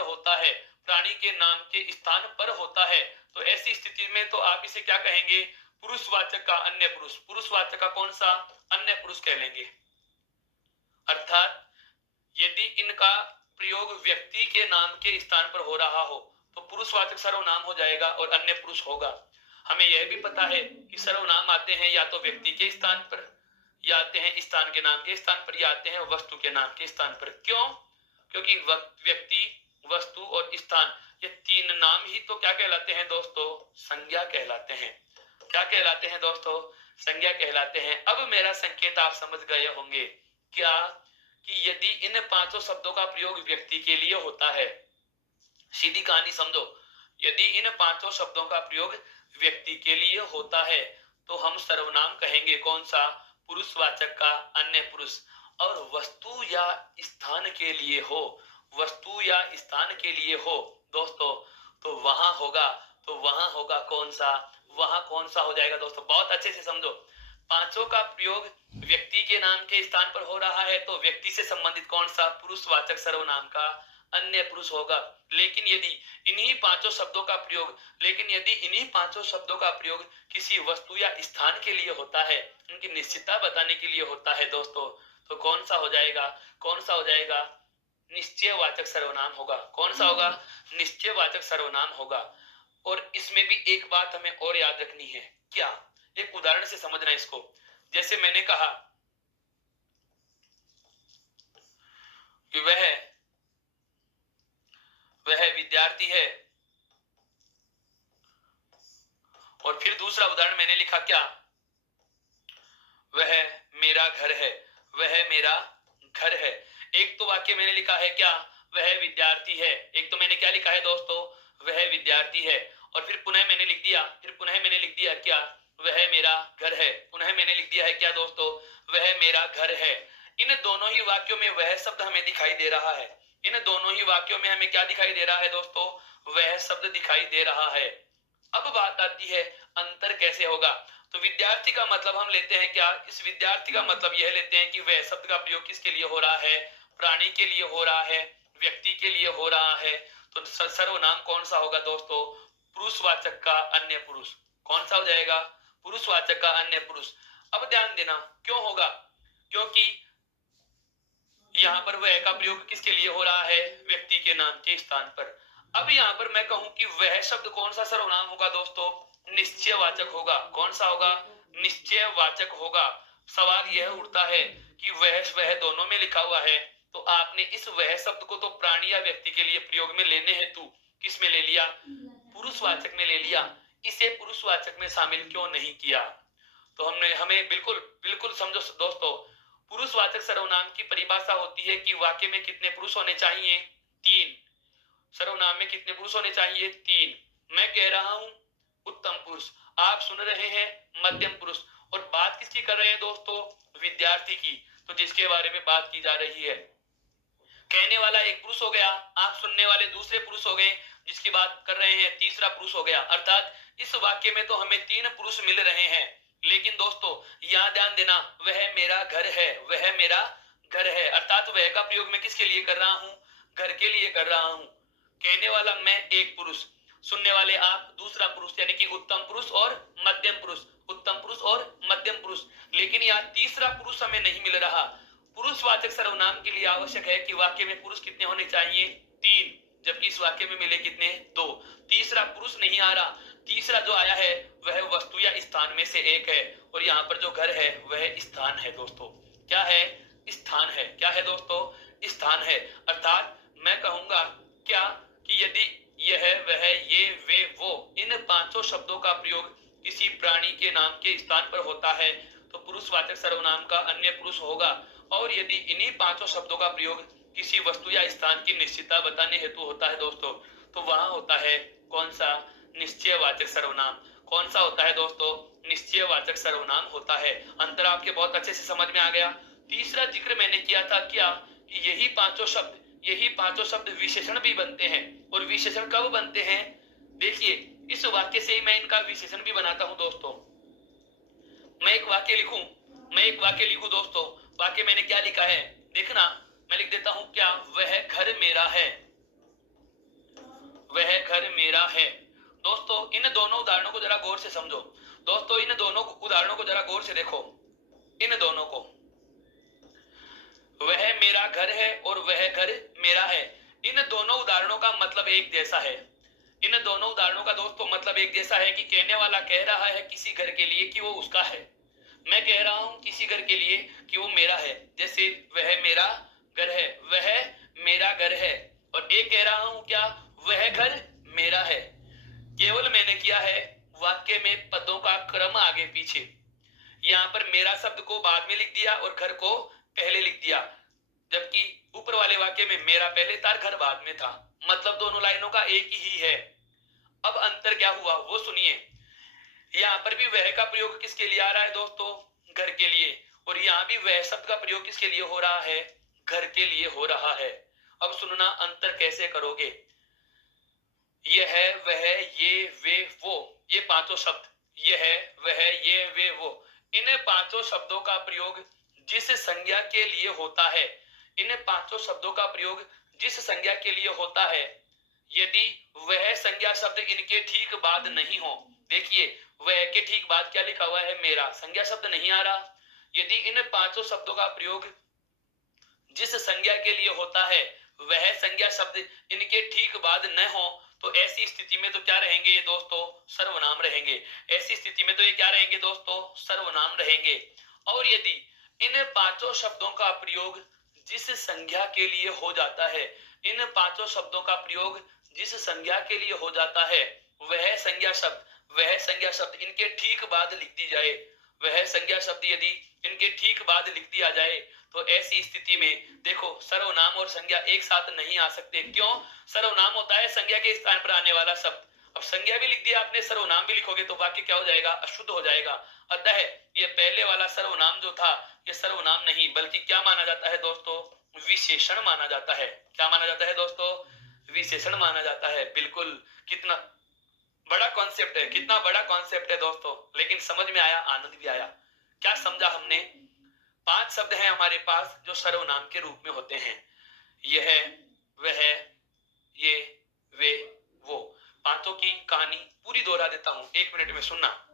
होता है। तो ऐसी स्थिति में तो आप इसे क्या कहेंगे? पुरुषवाचक का अन्य पुरुष। पुरुषवाचक का कौन सा? अन्य पुरुष कह लेंगे। अर्थात यदि इनका प्रयोग व्यक्ति के नाम के स्थान पर हो रहा हो तो पुरुषवाचक सर्वनाम हो जाएगा और अन्य पुरुष होगा। हमें यह भी पता है कि सर्वनाम आते हैं या तो व्यक्ति के स्थान पर, या आते हैं स्थान के नाम के स्थान पर, या आते हैं वस्तु के नाम के स्थान पर। क्यों? क्योंकि व्यक्ति, वस्तु और स्थान, ये तीन नाम ही तो क्या कहलाते हैं दोस्तों? संज्ञा कहलाते हैं। क्या कहलाते हैं दोस्तों? संज्ञा कहलाते हैं। अब मेरा संकेत आप समझ गए होंगे क्या कि यदि इन पांचों शब्दों का प्रयोग व्यक्ति के लिए होता है, सीधी कहानी समझो, यदि इन पांचों शब्दों का प्रयोग व्यक्ति के लिए होता है तो हम सर्वनाम कहेंगे कौन सा? पुरुषवाचक का अन्य पुरुष। और वस्तु या स्थान के लिए हो, वस्तु या स्थान के लिए हो दोस्तों, तो वहां होगा कौन सा? वहां कौन सा हो जाएगा दोस्तों? बहुत अच्छे से समझो, पांचों का प्रयोग व्यक्ति के नाम के स्थान पर हो रहा है तो व्यक्ति से संबंधित कौन सा? पुरुषवाचक सर्वनाम का अन्य पुरुष होगा। लेकिन यदि इन्हीं पांचों शब्दों का प्रयोग किसी वस्तु या स्थान के लिए होता है, उनकी निश्चितता बताने के लिए होता है दोस्तों, तो कौन सा हो जाएगा? निश्चयवाचक सर्वनाम होगा। कौन सा होगा? निश्चयवाचक सर्वनाम होगा। और इसमें भी एक बात हमें और याद रखनी है। क्या? एक उदाहरण से समझना इसको। जैसे मैंने कहा कि वह विद्यार्थी है, और फिर दूसरा उदाहरण मैंने लिखा क्या? वह मेरा घर है, वह मेरा घर है। एक तो वाक्य मैंने लिखा है क्या? वह विद्यार्थी है। एक तो मैंने क्या लिखा है दोस्तों? वह विद्यार्थी है। और फिर पुनः मैंने लिख दिया क्या? वह मेरा घर है। पुनः मैंने लिख दिया है क्या दोस्तों? वह मेरा घर है। इन दोनों ही वाक्यों में वह शब्द हमें दिखाई दे रहा है। इन दोनों ही वाक्यों में हमें क्या दिखाई दे रहा है दोस्तों? वह शब्द दिखाई दे रहा है। अब बात आती है अंतर कैसे होगा। तो विद्यार्थी का मतलब हम लेते हैं क्या? इस विद्यार्थी का मतलब यह लेते हैं कि वह शब्द का प्रयोग किसके लिए हो रहा है? प्राणी के लिए हो रहा है, व्यक्ति के लिए हो रहा है। तो सर्वनाम कौन सा होगा दोस्तों? पुरुषवाचक का अन्य पुरुष। कौन सा हो जाएगा? पुरुषवाचक का अन्य पुरुष। अब ध्यान देना, क्यों होगा? क्योंकि यहाँ पर वह का प्रयोग किसके लिए हो रहा है? व्यक्ति के नाम के स्थान पर। अब यहाँ पर मैं कहूं कि वह शब्द कौन सा सर्वनाम होगा दोस्तों? निश्चयवाचक होगा। कौन सा होगा? निश्चयवाचक होगा। सवाल यह उठता है कि वह दोनों में लिखा हुआ है, तो आपने इस वह शब्द को तो प्राणी या व्यक्ति के लिए प्रयोग में लेने हेतु किस में ले लिया? पुरुषवाचक में ले लिया। इसे पुरुषवाचक में शामिल क्यों नहीं किया? तो हमें बिल्कुल समझो दोस्तों, पुरुषवाचक सर्वनाम की परिभाषा होती है कि वाक्य में कितने पुरुष होने चाहिए? 3। सर्वनाम में कितने पुरुष होने चाहिए? 3। मैं कह रहा हूं उत्तम पुरुष, आप सुन रहे हैं मध्यम पुरुष। और बात किसकी कर रहे हैं दोस्तों? विद्यार्थी की। तो जिसके बारे में बात की जा रही है, कहने वाला एक पुरुष हो गया, आप सुनने वाले दूसरे पुरुष हो गए, जिसकी बात कर रहे हैं तीसरा पुरुष हो गया। अर्थात इस वाक्य में तो हमें 3 पुरुष मिल रहे हैं। लेकिन दोस्तों यहां ध्यान देना, वह मेरा घर है, वह मेरा घर है। अर्थात वह का प्रयोग मैं किसके लिए कर रहा हूं? घर के लिए कर रहा हूं। कहने वाला मैं एक पुरुष, सुनने वाले आप दूसरा पुरुष, यानी कि उत्तम पुरुष और मध्यम पुरुष, उत्तम पुरुष और मध्यम पुरुष। लेकिन यहाँ तीसरा पुरुष हमें नहीं मिल रहा। पुरुषवाचक सर्वनाम के लिए आवश्यक है कि वाक्य में पुरुष कितने होने चाहिए? 3, जबकि इस वाक्य में मिले कितने? 2। तीसरा पुरुष नहीं आ रहा। तीसरा जो आया है वह वस्तु या स्थान में से एक है, और यहाँ पर जो घर है वह स्थान है दोस्तों। क्या है? स्थान है। क्या है दोस्तों? स्थान है। अर्थात मैं कहूंगा क्या कि यदि यह, वह, ये, वे, वो, इन पांचों शब्दों का प्रयोग किसी प्राणी के नाम के स्थान पर होता है तो पुरुषवाचक सर्वनाम का अन्य पुरुष होगा। और यदि इन्हीं पांचों शब्दों का प्रयोग किसी वस्तु या स्थान की निश्चितता बताने हेतु होता है दोस्तों, तो वहां होता है कौन सा? निश्चयवाचक सर्वनाम। कौन सा होता है दोस्तों? निश्चयवाचक सर्वनाम होता है। अंतर आपके बहुत अच्छे से समझ में आ गया। तीसरा जिक्र मैंने किया था क्या? कि यही पांचों शब्द विशेषण भी बनते हैं। और विशेषण कब बनते हैं? देखिए, इस वाक्य से ही मैं इनका विशेषण भी बनाता हूं दोस्तों। मैं एक वाक्य लिखूं दोस्तों। वाक्य मैंने क्या लिखा है देखना, मैं लिख देता हूं क्या? वह घर मेरा है, वह घर मेरा है। दोस्तों इन दोनों उदाहरणों को जरा गौर से समझो। दोस्तों इन दोनों उदाहरणों को जरा गौर से देखो। इन दोनों को, वह मेरा घर है और वह घर मेरा है, इन दोनों उदाहरणों का मतलब एक जैसा है। इन दोनों उदाहरणों का दोस्तों मतलब एक जैसा है कि कहने वाला कह रहा है किसी घर के लिए कि वो उसका है, मैं कह रहा हूं किसी घर के लिए कि वो मेरा है। जैसे वह मेरा घर है, वह मेरा घर है, और एक कह रहा हूं क्या? वह घर मेरा है। केवल मैंने किया है वाक्य में पदों का क्रम आगे पीछे। यहां पर मेरा शब्द को बाद में लिख दिया और घर को पहले लिख दिया। जबकि ऊपर वाले वाक्य में मेरा पहले तार घर बाद में था, मतलब दोनों लाइनों का एक ही है। अब अंतर क्या हुआ वो सुनिए। यहां पर भी वह का प्रयोग किसके लिए आ रहा है दोस्तों? घर के लिए। और यहां भी वह शब्द का प्रयोग किसके लिए हो रहा है? घर के लिए हो रहा है। अब सुनना अंतर कैसे करोगे। यह वह ये वे वो, ये पांचों शब्द, यह वह ये वे वो, इन पांचों शब्दों का प्रयोग जिस संज्ञा के लिए होता है, इन पांचों शब्दों का प्रयोग जिस संज्ञा के लिए होता है, यदि वह संज्ञा शब्द इनके ठीक बाद नहीं हो, देखिए वह के ठीक बाद क्या लिखा हुआ है? मेरा। संज्ञा शब्द नहीं आ रहा। यदि इन पांचों शब्दों का प्रयोग जिस संज्ञा के लिए होता है वह संज्ञा शब्द इनके ठीक बाद न हो, तो ऐसी स्थिति में तो क्या रहेंगे ये दोस्तों? सर्वनाम रहेंगे। ऐसी स्थिति में तो ये क्या रहेंगे दोस्तों? सर्वनाम रहेंगे। और यदि इन पांचों शब्दों का प्रयोग जिस संज्ञा के लिए हो जाता है, इन पांचों शब्दों का प्रयोग जिस संज्ञा के लिए हो जाता है, वह संज्ञा शब्द इनके ठीक बाद लिख दी जाए, वह संज्ञा शब्द यदि इनके ठीक बाद लिख दिया जाए, तो ऐसी स्थिति में देखो सर्वनाम और संज्ञा एक साथ नहीं आ सकते। क्यों? सर्वनाम होता है संज्ञा के स्थान पर आने वाला शब्द। अब संज्ञा भी लिख दिया आपने, सर्वनाम भी लिखोगे तो वाक्य क्या हो जाएगा? अशुद्ध हो जाएगा। अतः ये पहले वाला सर्वनाम जो था, ये सर्वनाम नहीं बल्कि क्या माना जाता है दोस्तों? विशेषण माना जाता है। क्या माना जाता है दोस्तों? विशेषण माना जाता है। बिल्कुल, कितना बड़ा कॉन्सेप्ट है, कितना बड़ा कॉन्सेप्ट है दोस्तों, लेकिन समझ में आया, आनंद भी आया। क्या समझा हमने? 5 शब्द हैं हमारे पास जो सर्वनाम के रूप में होते हैं। यह वह ये वे वो, पांचों की कहानी पूरी दोहरा देता हूं, 1 मिनट में सुनना।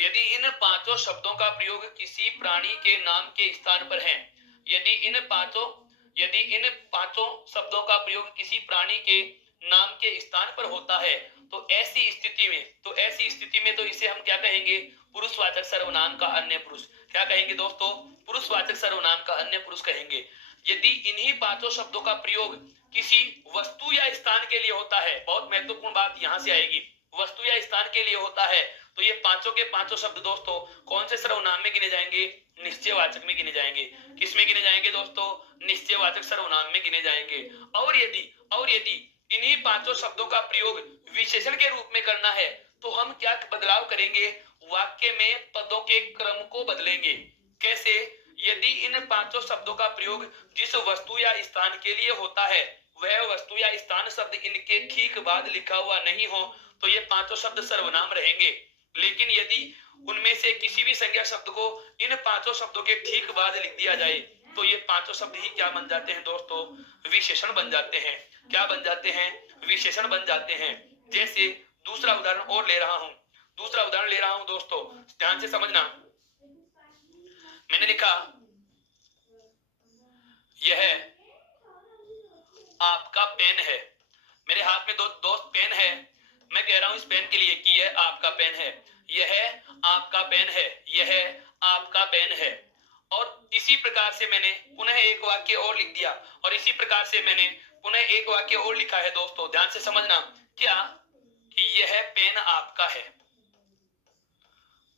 यदि इन पांचों शब्दों का प्रयोग किसी प्राणी के नाम के स्थान पर है, यदि इन पांचों शब्दों का प्रयोग किसी प्राणी के नाम के स्थान पर होता है, तो ऐसी स्थिति में तो इसे हम क्या कहेंगे? पुरुषवाचक सर्वनाम का अन्य पुरुष। क्या कहेंगे दोस्तों? पुरुषवाचक सर्वनाम का अन्य पुरुष कहेंगे। यदि इन्हीं पांचों शब्दों का प्रयोग किसी वस्तु या स्थान के लिए होता है, बहुत महत्वपूर्ण बात यहां से आएगी, वस्तु या स्थान के लिए होता है, तो ये पांचों के पांचों शब्द दोस्तों कौन से सर्वनाम में गिने जाएंगे? निश्चयवाचक में गिने जाएंगे। किस में गिने जाएंगे दोस्तों? निश्चयवाचक सर्वनाम में गिने जाएंगे। और यदि इन्हीं पांचों शब्दों का प्रयोग विशेषण के रूप में करना है, तो हम क्या बदलाव करेंगे? वाक्य में पदों के क्रम को बदलेंगे। कैसे? यदि इन पांचों शब्दों का प्रयोग जिस वस्तु या स्थान के लिए होता है, वह वस्तु या स्थान शब्द इनके ठीक बाद लिखा हुआ नहीं हो, तो ये पांचों शब्द सर्वनाम रहेंगे। लेकिन यदि उनमें से किसी भी संज्ञा शब्द को इन पांचों शब्दों के ठीक बाद लिख दिया जाए, तो ये पांचों शब्द ही क्या बन जाते हैं दोस्तों? विशेषण बन जाते हैं। क्या बन जाते हैं? विशेषण बन जाते हैं। जैसे दूसरा उदाहरण और ले रहा हूं दोस्तों, ध्यान से समझना। मैंने लिखा यह आपका पेन है। मेरे हाथ में दोस्त पेन है। मैं कह रहा हूं इस पेन के लिए कि यह आपका पेन है। यह आपका पेन है। यह आपका पेन है। और इसी प्रकार से मैंने पुनः एक वाक्य और लिख दिया, और इसी प्रकार से मैंने पुनः एक वाक्य और लिखा है दोस्तों, ध्यान से समझना। क्या? कि यह पेन आपका है।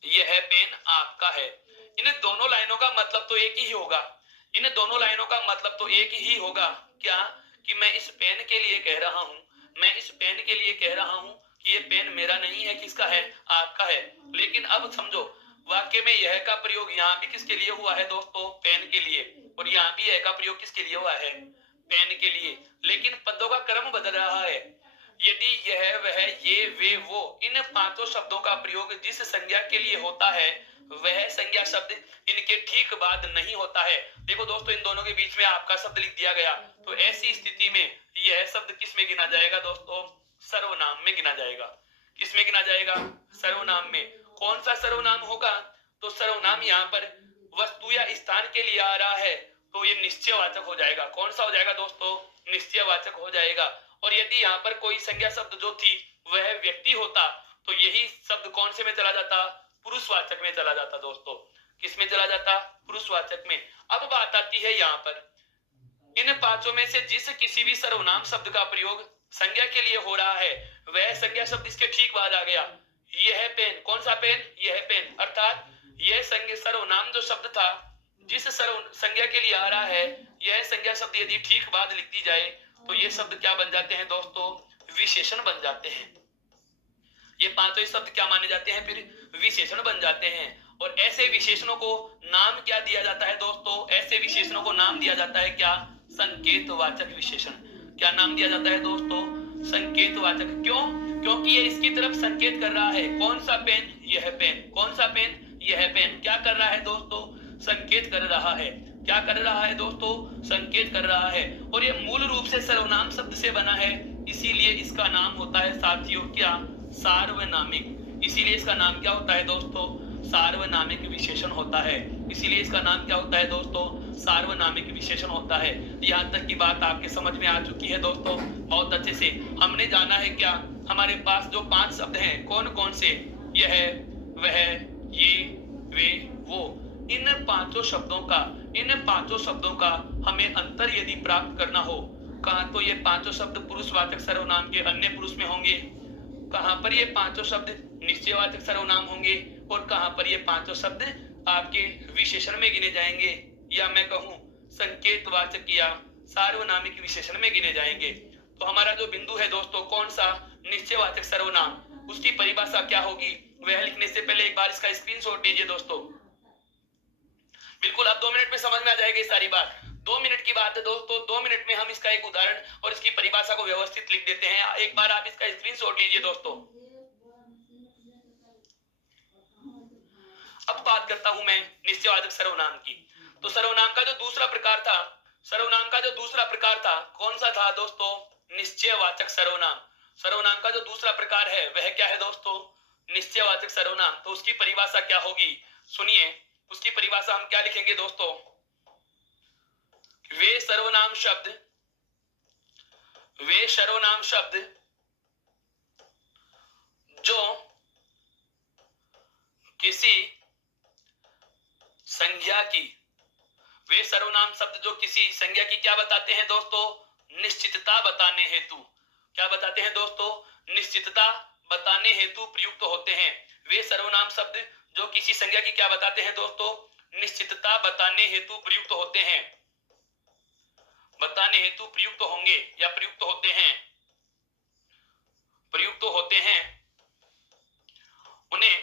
यह पेन आपका है। इन दोनों लाइनों का मतलब तो एक ही होगा। इन दोनों लाइनों का मतलब तो एक ही होगा। क्या? कि मैं इस पेन के लिए कह रहा हूं, मैं इस पेन के लिए कह रहा हूं कि ये पेन मेरा नहीं है, किसका है? आपका है। लेकिन अब समझो, वाक्य में यह का प्रयोग यहां भी किसके लिए हुआ है दोस्तों? पेन के लिए। और यहां भी यह का प्रयोग किसके लिए हुआ है? पेन के लिए। लेकिन पदों का क्रम बदल रहा है। यदि यह वह ये वे वो, इन पांचों शब्दों का प्रयोग जिस संज्ञा के लिए होता है, वह संज्ञा शब्द इनके ठीक बाद नहीं होता है। देखो दोस्तों, इन दोनों के बीच में आपका शब्द लिख दिया गया, तो ऐसी स्थिति में यह शब्द किस में गिना जाएगा दोस्तों? सर्वनाम में गिना जाएगा। किस में गिना जाएगा? सर्वनाम में। कौन सा सर्वनाम होगा? तो सर्वनाम यहाँ पर वस्तु या स्थान के लिए आ रहा है, तो ये निश्चयवाचक हो जाएगा। कौन सा हो जाएगा दोस्तों? निश्चयवाचक हो जाएगा। और यदि यहाँ पर कोई संज्ञा शब्द जो थी वह व्यक्ति होता, तो यही शब्द कौन से में चला जाता? पुरुषवाचक में चला जाता दोस्तों। किस में चला जाता? पुरुषवाचक में। अब बात आती है यहाँ पर, इन पांचों में से जिस किसी भी सर्वनाम शब्द का प्रयोग संज्ञा के लिए हो रहा है, वह संज्ञा शब्द इसके ठीक बाद आ गया। यह पेन, कौन सा पेन? यह पेन। अर्थात यह सर्वनाम जो शब्द था जिस संज्ञा के लिए आ रहा है यह संज्ञा शब्द यदि ठीक बाद लिख दी जाए तो ये शब्द क्या बन जाते हैं दोस्तों, विशेषण बन जाते हैं। ये पांचों शब्द क्या माने जाते हैं, फिर विशेषण बन जाते हैं। और ऐसे विशेषणों को नाम क्या दिया जाता है दोस्तों, ऐसे विशेषणों को नाम दिया जाता है क्या, संकेतवाचक विशेषण। क्या नाम दिया जाता है दोस्तों, संकेतवाचक। क्यों, क्योंकि ये इसकी तरफ संकेत कर रहा है। कौन सा पेन, यह पेन। कौन सा पेन, यह पेन। क्या कर रहा है दोस्तों, संकेत कर रहा है। क्या कर रहा है दोस्तों, संकेत कर रहा है। और ये मूल रूप से सर्वनाम शब्द से बना है, इसीलिए इसका नाम होता है साथियों क्या, सार्वनामिक। इसीलिए इसका नाम क्या होता है दोस्तों, सार्वनामिक विशेषण होता है। इसीलिए इसका नाम क्या होता है दोस्तों, सार्वनामिक विशेषण होता है। यहाँ तक की बात आपके समझ में आ चुकी है दोस्तों, बहुत अच्छे से। हमने जाना है क्या, हमारे पास जो 5 शब्द हैं कौन कौन से, यह, वह, ये, वे, वो। इन पांचों शब्दों का हमें अंतर यदि प्राप्त करना हो, कहा तो ये पांचों शब्द पुरुषवाचक सर्वनाम के अन्य पुरुष में होंगे, कहां पर ये पांचों शब्द निश्चयवाचक सर्वनाम होंगे, और कहां पर ये पांचों शब्द आपके विशेषण में गिने जाएंगे, या मैं कहूं संकेतवाचक या सार्वनामिक विशेषण में गिने जाएंगे। तो हमारा जो बिंदु है दोस्तों, कौन सा, निश्चयवाचक सर्वनाम, उसकी परिभाषा क्या होगी, वह लिखने से पहले एक बार इसका स्क्रीनशॉट लीजिए दोस्तों। बिल्कुल, अब 2 मिनट में समझ में आ जाएगी सारी बात। 2 मिनट की बात है दोस्तों, 2 मिनट में हम इसका एक उदाहरण और इसकी परिभाषा को व्यवस्थित लिख देते हैं। एक बार आप इसका स्क्रीनशॉट लीजिए दोस्तों। अब बात करता हूं मैं निश्चयवाचक सर्वनाम की। तो सर्वनाम का जो दूसरा प्रकार था, कौन सा था दोस्तों, निश्चयवाचक सर्वनाम। सर्वनाम का जो दूसरा प्रकार है वह क्या है दोस्तों, निश्चयवाचक सर्वनाम। तो उसकी परिभाषा क्या होगी, सुनिए। उसकी परिभाषा हम क्या लिखेंगे दोस्तों, वे सर्वनाम शब्द जो किसी संज्ञा की, वे सर्वनाम शब्द जो किसी संज्ञा की क्या बताते हैं दोस्तों, निश्चितता बताने हेतु। क्या बताते हैं दोस्तों, निश्चितता बताने हेतु प्रयुक्त होते हैं। वे सर्वनाम शब्द जो किसी संज्ञा की क्या बताते हैं दोस्तों, निश्चितता बताने हेतु प्रयुक्त होते हैं, बताने हेतु प्रयुक्त होंगे या प्रयुक्त होते हैं। उन्हें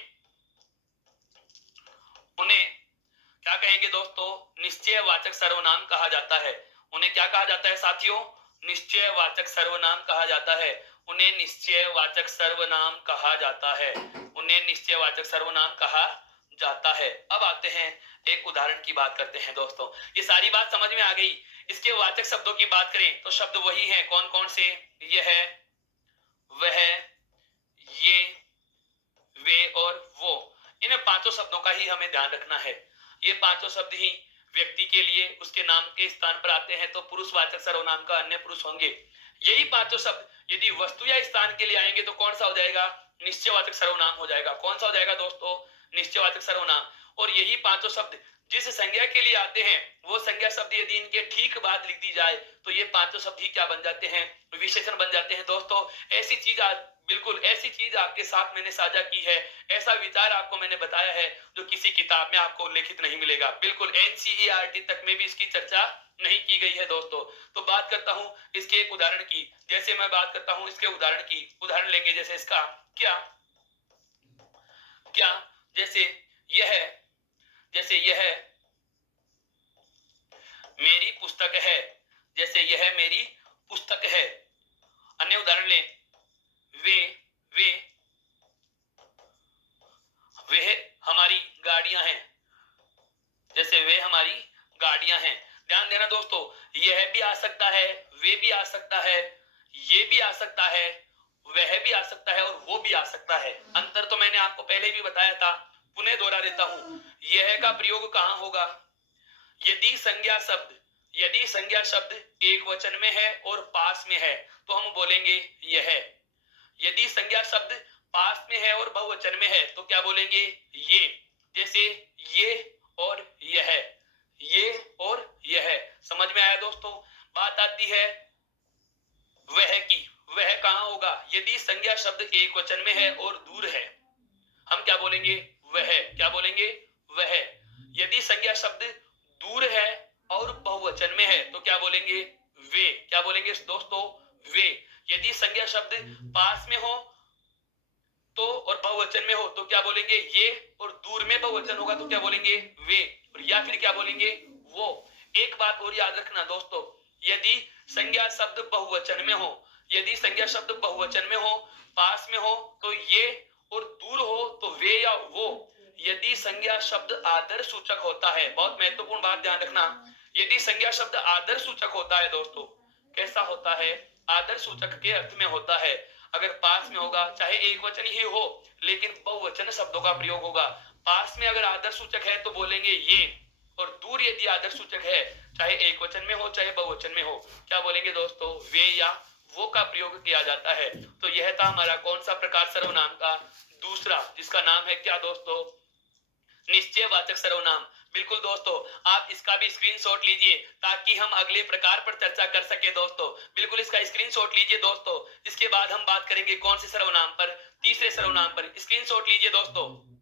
क्या कहेंगे दोस्तों, निश्चयवाचक सर्वनाम कहा जाता है। उन्हें क्या कहा जाता है साथियों, निश्चयवाचक सर्वनाम कहा जाता है। उन्हें निश्चयवाचक सर्वनाम कहा जाता है। उन्हें निश्चयवाचक सर्वनाम कहा जाता है। अब आते हैं एक उदाहरण की बात करते हैं दोस्तों। ये सारी बात समझ में आ गई। इसके वाचक शब्दों की बात करें तो शब्द वही हैं, कौन कौन से, यह, वह, ये, वे और वो। इन पांचों शब्दों का ही हमें ध्यान रखना है। ये पांचों शब्द ही व्यक्ति के लिए उसके नाम के स्थान पर आते हैं तो पुरुषवाचक सर्वनाम का अन्य पुरुष होंगे। यही पांचों शब्द यदि वस्तु या स्थान के लिए आएंगे तो कौन सा हो जाएगा, निश्चयवाचक सर्वनाम हो जाएगा। कौन सा हो जाएगा दोस्तों, निश्चयवाचक सर्वनाम। और यही पांचों शब्द जिस संज्ञा के लिए आते हैं वो संज्ञा शब्द यदि इनके ठीक बाद लिख दी जाए तो ये पांचों शब्द ही क्या बन जाते हैं, विशेषण बन जाते हैं दोस्तों। ऐसी चीज बिल्कुल ऐसी चीज आपके साथ मैंने साझा की है, ऐसा विचार आपको मैंने बताया है जो किसी किताब में आपको उल्लेखित नहीं मिलेगा। बिल्कुल एनसीईआरटी तक में भी इसकी चर्चा नहीं की गई है दोस्तों। तो बात करता हूं इसके एक उदाहरण की। जैसे मैं बात करता हूं इसके उदाहरण की, उदाहरण लेंगे जैसे इसका क्या, जैसे यह मेरी पुस्तक है, जैसे यह मेरी पुस्तक है। अन्य उदाहरण लें, वे हमारी गाड़ियां हैं, जैसे वे हमारी गाड़ियां हैं। ध्यान देना दोस्तों, यह भी आ सकता है, वे भी आ सकता है, ये भी आ सकता है, वह भी आ सकता है और वो भी आ सकता है। अंतर तो मैंने आपको पहले भी बताया था, पुनः दोहरा देता हूं। यह का प्रयोग कहां होगा, यदि संज्ञा शब्द एक वचन में है और पास में है तो हम बोलेंगे यह। यदि संज्ञा शब्द पास में है और बहुवचन में है तो क्या बोलेंगे, ये। जैसे ये और यह, ये और यह। समझ में आया दोस्तों। बात आती है वह की। वह कहां होगा, यदि संज्ञा शब्द एक वचन में है और दूर है हम क्या बोलेंगे, वह। क्या बोलेंगे, वह। यदि संज्ञा शब्द दूर है और बहुवचन में है तो क्या बोलेंगे? वे। क्या बोलेंगे दोस्तों? वे। यदि संज्ञा शब्द पास में हो तो और बहुवचन में हो तो क्या बोलेंगे? ये। और दूर में बहुवचन होगा तो क्या बोलेंगे? वे। और या फिर क्या बोलेंगे? वो। एक बात और याद रखना दोस्तों, यदि संज्ञा शब्द बहुवचन में हो, यदि संज्ञा शब्द बहुवचन में हो, पास में हो तो ये, और दूर हो तो वे या वो। यदि संज्ञा शब्द आदर सूचक होता है, बहुत महत्वपूर्ण बात ध्यान रखना, यदि संज्ञा शब्द आदर सूचक होता है दोस्तों, कैसा होता है? आदर सूचक के अर्थ में होता है। अगर पास में होगा, चाहे एक वचन ही हो लेकिन बहुवचन शब्दों का प्रयोग होगा। पास में अगर आदर सूचक है तो बोलेंगे ये, और दूर यदि आदर सूचक है, चाहे एक वचन में हो चाहे बहुवचन में हो, क्या बोलेंगे दोस्तों? वे या वो का प्रयोग किया जाता है। तो यह था हमारा कौन सा प्रकार सर्वनाम का? दूसरा, जिसका नाम है क्या दोस्तों? निश्चयवाचक सर्वनाम। बिल्कुल दोस्तों, आप इसका भी स्क्रीनशॉट लीजिए ताकि हम अगले प्रकार पर चर्चा कर सके दोस्तों। बिल्कुल इसका स्क्रीनशॉट लीजिए दोस्तों। इसके बाद हम बात करेंगे कौन से सर्वनाम पर? तीसरे सर्वनाम पर। स्क्रीनशॉट लीजिए दोस्तों।